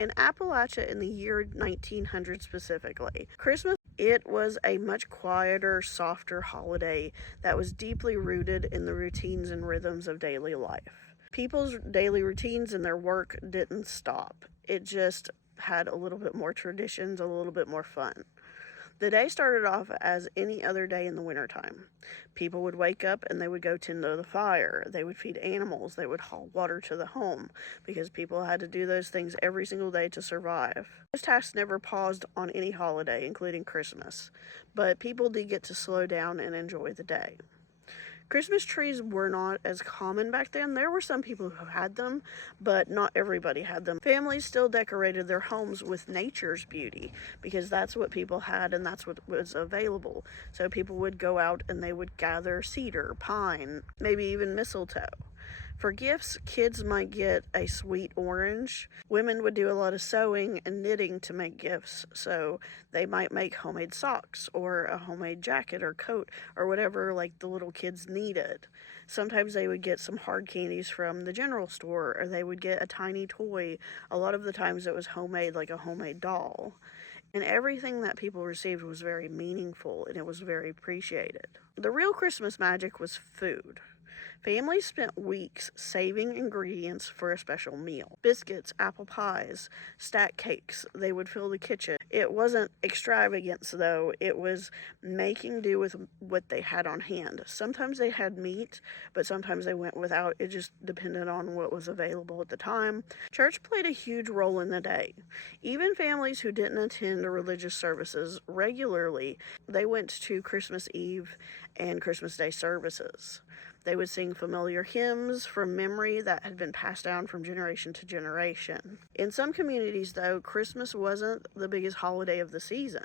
In Appalachia in the year 1900 specifically, Christmas, it was a much quieter, softer holiday that was deeply rooted in the routines and rhythms of daily life. People's daily routines and their work didn't stop. It just had a little bit more traditions, a little bit more fun. The day started off as any other day in the wintertime. People would wake up and they would go tend to the fire. They would feed animals. They would haul water to the home because people had to do those things every single day to survive. Those tasks never paused on any holiday, including Christmas, but people did get to slow down and enjoy the day. Christmas trees were not as common back then. There were some people who had them, but not everybody had them. Families still decorated their homes with nature's beauty because that's what people had and that's what was available. So people would go out and they would gather cedar, pine, maybe even mistletoe. For gifts, kids might get a sweet orange. Women would do a lot of sewing and knitting to make gifts, so they might make homemade socks or a homemade jacket or coat or whatever like the little kids needed. Sometimes they would get some hard candies from the general store, or they would get a tiny toy. A lot of the times it was homemade, like a homemade doll. And everything that people received was very meaningful and it was very appreciated. The real Christmas magic was food. Families spent weeks saving ingredients for a special meal. Biscuits, apple pies, stack cakes, they would fill the kitchen. It wasn't extravagance though, it was making do with what they had on hand. Sometimes they had meat, but sometimes they went without. It just depended on what was available at the time. Church played a huge role in the day. Even families who didn't attend religious services regularly, they went to Christmas Eve and Christmas Day services. They would sing familiar hymns from memory that had been passed down from generation to generation. In some communities, though, Christmas wasn't the biggest holiday of the season.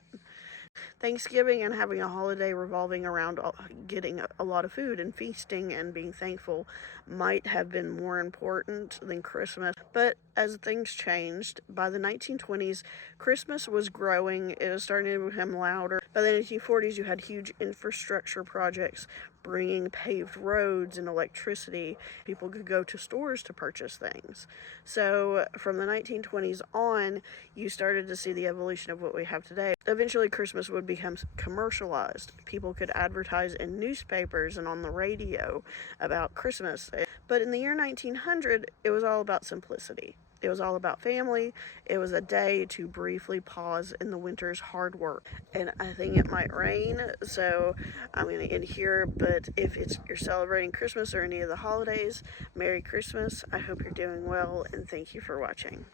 Thanksgiving and having a holiday revolving around getting a lot of food and feasting and being thankful might have been more important than Christmas. But as things changed, by the 1920s, Christmas was growing. It was starting to become louder. By the 1940s, you had huge infrastructure projects bringing paved roads and electricity. People could go to stores to purchase things. So from the 1920s on, you started to see the evolution of what we have today. Eventually, Christmas would become commercialized. People could advertise in newspapers and on the radio about Christmas. But in the year 1900, it was all about simplicity. It was all about family. It was a day to briefly pause in the winter's hard work. And I think it might rain, so I'm going to end here. But if you're celebrating Christmas or any of the holidays, Merry Christmas. I hope you're doing well, and thank you for watching.